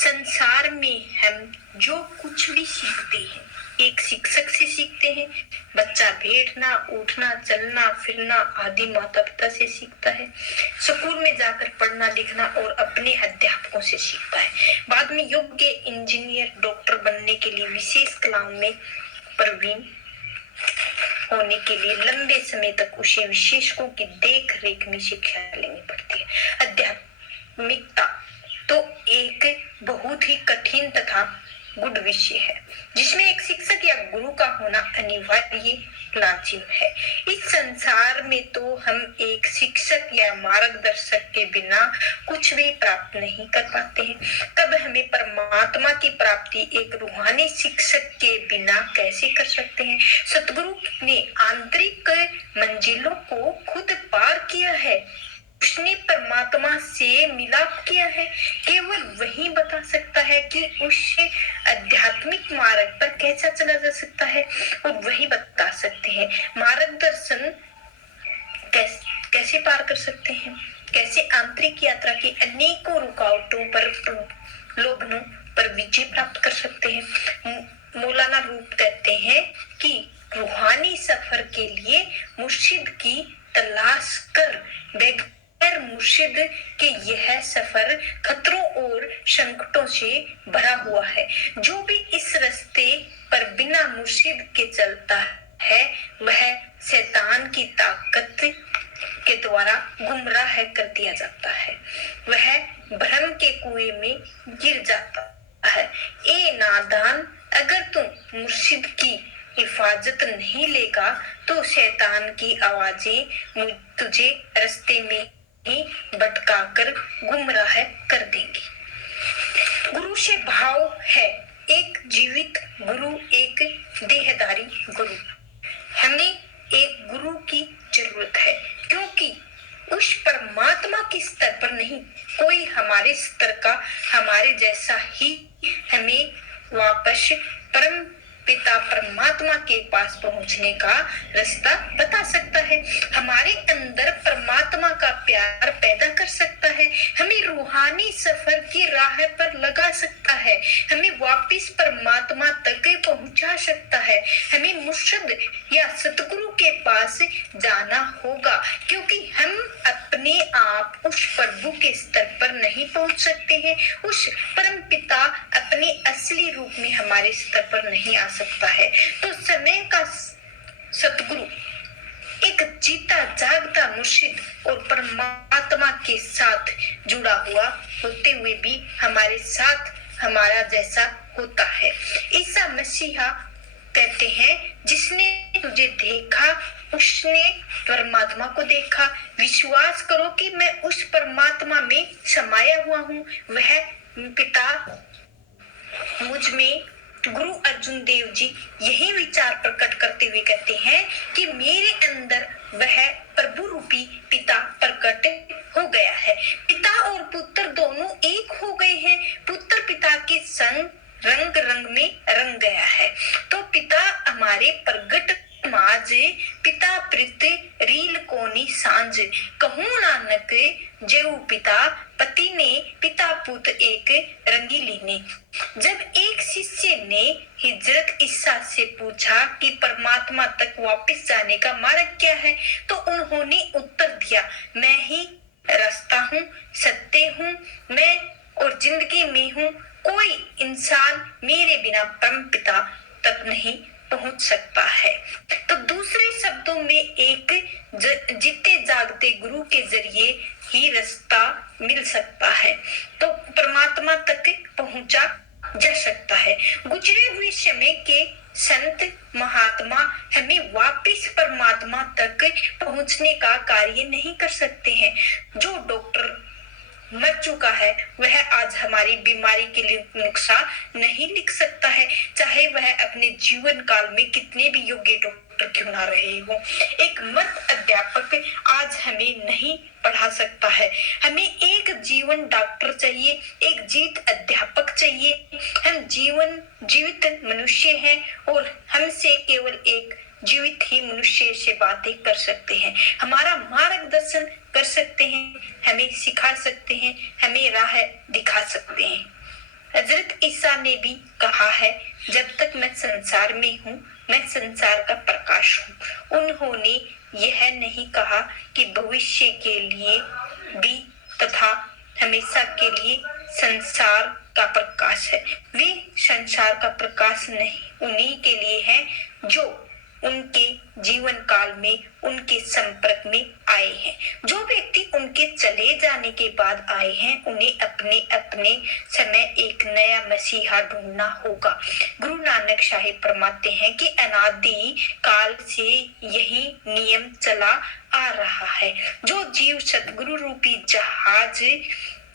संसार में हम जो कुछ भी सीखते हैं एक शिक्षक से सीखते हैं। बच्चा बैठना, उठना, चलना, फिरना आदि माता पिता से सीखता है। स्कूल में जाकर पढ़ना, लिखना और अपने अध्यापकों से सीखता है। बाद में योग्य इंजीनियर, डॉक्टर बनने के लिए विशेष कलाओं में प्रवीण होने के लिए लंबे समय तक उसे विशेषज्ञों की देख रेख में शिक्षा लेनी पड़ती है। आध्यात्मिकता तो एक बहुत ही कठिन तथा गुड विषय है जिसमें एक शिक्षक या गुरु का होना अनिवार्य लाजिम है। इस संसार में तो हम एक शिक्षक या मार्गदर्शक के बिना कुछ भी प्राप्त नहीं कर पाते हैं। तब हमें परमात्मा की प्राप्ति एक रूहानी शिक्षक के बिना कैसे कर सकते हैं। सतगुरु ने आंतरिक मंजिलों को खुद पार किया है। उसने परमात्मा से मिलाप किया है। केवल वही बता सकता है कि उससे आध्यात्मिक मार्ग पर कैसा चला जा सकता है और वही बता सकते हैं मार्गदर्शन कैसे पार कर सकते हैं, कैसे आंतरिक यात्रा की अनेकों रुकावटों पर, प्रलोभनों पर विजय प्राप्त कर सकते हैं। मौलाना रूप कहते हैं कि रूहानी सफर के लिए मुर्शिद की तलाश कर, मुर्शिद के यह सफर खतरों और संकटों से भरा हुआ है। जो भी इस रास्ते पर बिना मुर्शिद के चलता है वह शैतान की ताकत के द्वारा गुमराह कर दिया जाता है। वह भ्रम के कुएं में गिर जाता है। ए नादान, अगर तुम मुर्शिद की हिफाजत नहीं लेगा तो शैतान की आवाजें तुझे रास्ते में ही भटकाकर गुमराह कर देंगी। गुरु से भाव है एक जीवित गुरु, एक देहधारी गुरु। हमें एक गुरु की जरूरत है क्योंकि उस परमात्मा के स्तर पर नहीं, कोई हमारे स्तर का, हमारे जैसा ही हमें वापस परम पिता परमात्मा के पास पहुंचने का रास्ता बता सकता है। हमारे अंदर परमात्मा का प्यार पैदा कर सकता है, हमें रूहानी सफर की राह पर लगा सकता है, हमें वापस परमात्मा तक पहुंचा सकता है। हमें मुर्शिद या सतगुरु के पास जाना होगा क्योंकि हम अपने आप उस प्रभु के स्तर पर नहीं पहुंच सकते हैं। उस परम पिता अपने असली रूप में हमारे स्तर पर नहीं आ सकता है। तो समय का सतगुरु एक जीता जागता मुर्शिद और परमात्मा के साथ जुड़ा हुआ होते हुए भी हमारे साथ हमारा जैसा होता है। ईसा मसीहा कहते हैं, जिसने तुझे देखा उसने परमात्मा को देखा। विश्वास करो कि मैं उस परमात्मा में समाया हुआ हूँ, वह पिता मुझ में। गुरु अर्जुन देव जी यही विचार प्रकट करते हुए कहते हैं कि मेरे अंदर वह प्रभु रूपी पिता प्रकट हो गया है। पिता और पुत्र दोनों एक हो गए हैं। पुत्र पिता के संग रंग रंग में रंग गया है। तो पिता हमारे प्रगट माज, पिता प्रीत रील कोनी सांझ। कहूं नानक जेऊ पिता पति ने, पिता पुत एक रंगीली ने। जब एक शिष्य ने हिजरत ईसा से पूछा कि परमात्मा तक वापस जाने का मार्ग क्या है, तो उन्होंने उत्तर दिया, मैं ही रास्ता हूँ, सत्य हूँ, मैं और जिंदगी में हूँ। कोई इंसान मेरे बिना परम पिता तक नहीं पहुंच सकता है। तो दूसरे शब्दों में एक जीते जागते गुरु के जरिए ही रास्ता मिल सकता है, तो परमात्मा तक पहुंचा जा सकता है। गुजरे हुए समय के संत महात्मा हमें वापस परमात्मा तक पहुंचने का कार्य नहीं कर सकते हैं। जो डॉक्टर मर चुका है वह आज हमारी बीमारी के लिए नुस्खा नहीं लिख सकता है, चाहे वह अपने जीवन काल में कितने भी योग्य डॉक्टर क्यों ना रहे हो। एक मर्द अध्यापक आज हमें नहीं पढ़ा सकता है। हमें एक जीवन डॉक्टर चाहिए, एक जीवित अध्यापक चाहिए। हम जीवित मनुष्य हैं और हमसे केवल एक जीवित ही मनुष्य से बातें कर सकते हैं, हमारा मार्गदर्शन कर सकते हैं, हमें सिखा सकते हैं, हमें राह दिखा सकते हैं। हजरत ईसा ने भी कहा है, जब तक मैं संसार में हूँ, मैं संसार का प्रकाश हूँ। उन्होंने यह नहीं कहा कि भविष्य के लिए भी तथा हमेशा के लिए संसार का प्रकाश है। वे संसार का प्रकाश नहीं, उन्हीं के लिए है जो उनके जीवन काल में उनके संपर्क में आए हैं। जो व्यक्ति उनके चले जाने के बाद आए हैं, उन्हें अपने अपने समय एक नया मसीहा ढूंढना होगा। गुरु नानक साहिब फरमाते हैं कि अनादि काल से यही नियम चला आ रहा है। जो जीव सतगुरु रूपी जहाज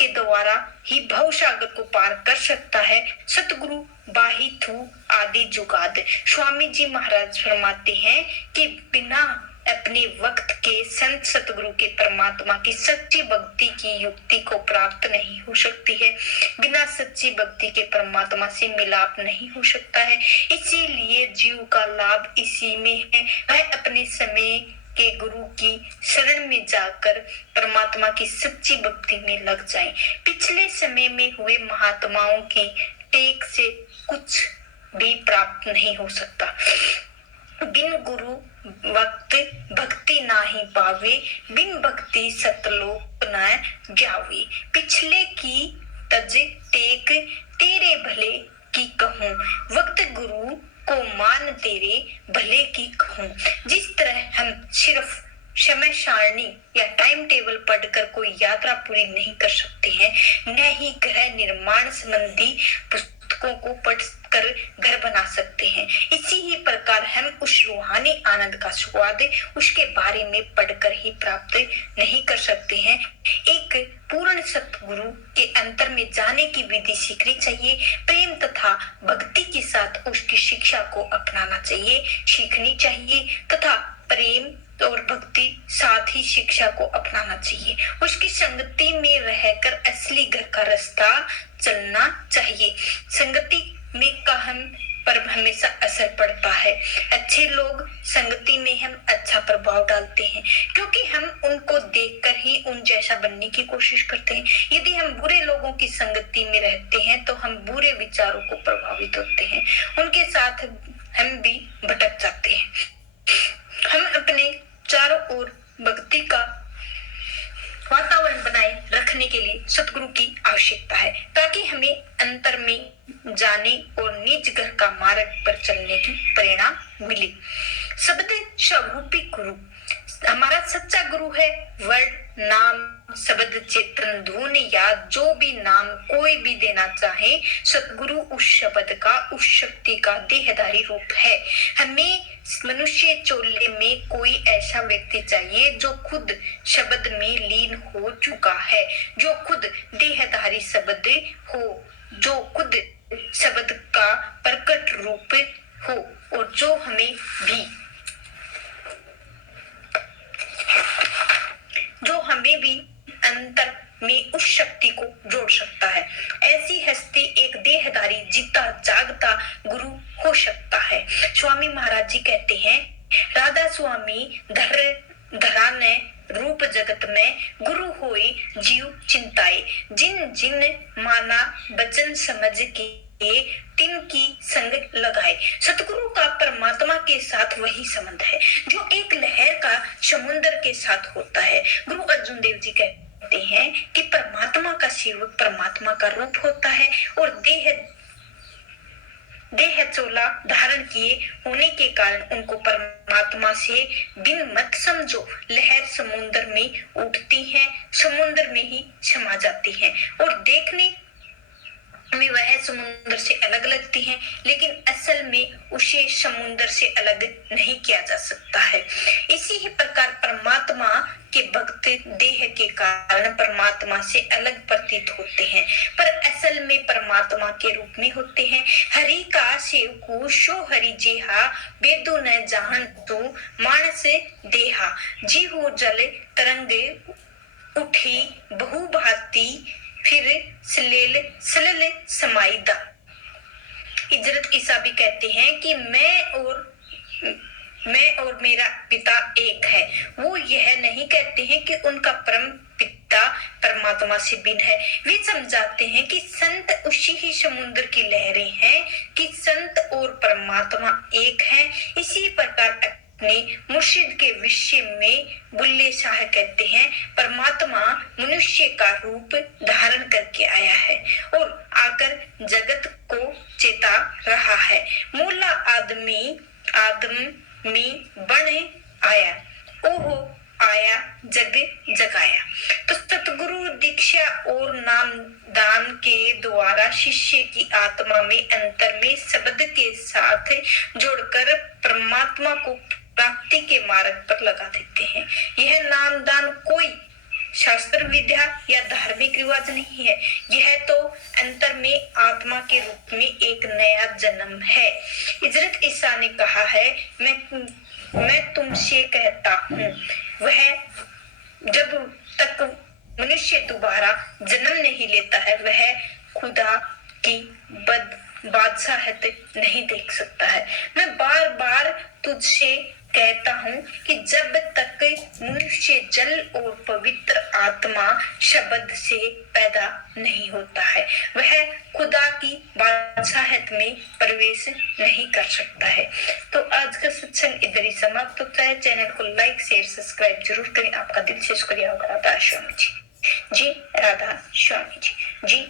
के द्वारा ही भव सागर को पार कर सकता है, सतगुरु बाही थू आदि जुगाद। स्वामी जी महाराज फरमाते हैं कि बिना अपने वक्त के संत सतगुरु के परमात्मा की सच्ची भक्ति की युक्ति को प्राप्त नहीं हो सकती है। बिना सच्ची भक्ति के परमात्मा से मिलाप नहीं हो सकता है। इसीलिए जीव का लाभ इसी में है, वह अपने समय के गुरु की शरण में जाकर परमात्मा की सच्ची भक्ति में लग जाएं। पिछले समय में हुए महात्माओं की टेक से कुछ भी प्राप्त नहीं हो सकता। बिन गुरु वक्त भक्ति नाही पावे, बिन भक्ति सतलोक न जावे। पिछले की तज टेक तेरे भले की कहूँ, वक्त गुरु को मान तेरे भले की कहूँ। जिस तरह हम सिर्फ समय सारणी या टाइम टेबल पढ़कर कोई यात्रा पूरी नहीं कर सकते हैं, न ही ग्रह निर्माण संबंधी पुस्तकों को पढ़कर घर बना सकते हैं, इसी ही प्रकार हम उस रूहानी आनंद का स्वाद उसके बारे में पढ़कर ही प्राप्त नहीं कर सकते हैं। एक पूर्ण सतगुरु के अंतर में जाने की विधि सीखनी चाहिए। प्रेम तथा भक्ति के साथ उसकी शिक्षा को अपनाना चाहिए, सीखनी चाहिए तथा प्रेम और भक्ति साथ ही शिक्षा को अपनाना चाहिए। उसकी संगति में रहकर असली घर का रास्ता चलना चाहिए। संगति में का हम पर हमेशा असर पड़ता है। अच्छे लोग संगति में हम अच्छा प्रभाव डालते हैं, क्योंकि हम उनको देखकर ही उन जैसा बनने की कोशिश करते हैं। यदि हम बुरे लोगों की संगति में रहते हैं तो हम बुरे विचारों को प्रभावित होते हैं, उनके साथ हम भी भटक जाते हैं। हम अपने चारों ओर भक्ति का वातावरण बनाए रखने के लिए सतगुरु की आवश्यकता है, ताकि हमें अंतर में जाने और निज घर का मार्ग पर चलने की प्रेरणा मिले। शब्द स्वरूपी गुरु हमारा सच्चा गुरु है। वर्ड, नाम, शब्द, चेतन, धुन या जो भी नाम कोई भी देना चाहे, सतगुरु उस शब्द का, उस शक्ति का देहधारी रूप है। हमें मनुष्य चोले में कोई ऐसा व्यक्ति चाहिए जो खुद शब्द में लीन हो चुका है, जो खुद देहधारी शब्द हो, जो खुद शब्द का प्रकट रूप हो और जो हमें भी अंतर में उस शक्ति को जोड़ सकता है। ऐसी हस्ती एक देहधारी जीता जागता गुरु हो सकता है। स्वामी महाराज जी कहते हैं, राधा स्वामी धरा ने रूप जगत में गुरु होई जीव चिंताए, जिन जिन माना वचन समझ के तिन की संग लगाए। सतगुरु का परमात्मा के साथ वही संबंध है जो एक लहर का समुद्र के साथ होता है। गुरु अर्जुन देव जी कहते हैं कि परमात्मा का सेवक परमात्मा का रूप होता है और देह चोला धारण किए होने के कारण उनको परमात्मा से बिन मत समझो। लहर समुद्र में उठती है, समुद्र में ही समा जाती है और देखने में वह समुद्र से अलग लगती है, लेकिन असल में उसे समुद्र से अलग नहीं किया जा सकता है। इसी ही प्रकार परमात्मा के भक्त देह के कारण परमात्मा से अलग प्रतीत होते हैं, पर असल में परमात्मा के रूप में होते हैं। हरि का सेवकु सो हरि जेहा, वेदु न जान तू मानस देहा। जीहु जल तरंग उठी बहु भांति, फिर सलल समाइदा। हजरत ईसा भी कहते हैं कि मैं और मेरा पिता एक है। वो यह नहीं कहते हैं कि उनका परम पिता परमात्मा से भिन्न है। वे समझाते हैं कि संत उसी ही समुद्र की लहरें हैं, कि संत और परमात्मा एक हैं। इसी प्रकार अपने मुर्शिद के विषय में बुल्ले शाह कहते हैं, परमात्मा मनुष्य का रूप धारण करके आया है और आकर जगत को चेता रहा है। मूला आदमी बन आया, ओहो आया जग जगाया। तो सतगुरु दीक्षा और नाम दान के द्वारा शिष्य की आत्मा में अंतर में शब्द के साथ जोड़कर परमात्मा को प्राप्ति के मार्ग पर लगा देते हैं। यह नाम दान कोई शास्त्र विद्या या धार्मिक रिवाज नहीं है, यह तो अंतर में आत्मा के रूप में एक नया जन्म है। हजरत ईसा ने कहा है, मैं तुमसे कहता हूँ, वह जब तक मनुष्य दोबारा जन्म नहीं लेता है, वह खुदा की बादशाहत नहीं देख सकता है। मैं बार बार तुझसे कहता हूँ कि जब तक मनुष्य जल और पवित्र आत्मा शब्द से पैदा नहीं होता है, वह खुदा की बादशाहत में प्रवेश नहीं कर सकता है। तो आज का सत्संग इधर ही समाप्त होता है। चैनल को लाइक शेयर सब्सक्राइब जरूर करें। आपका दिल से शुक्रिया होगा। राधा स्वामी जी। जी राधा स्वामी जी। जी।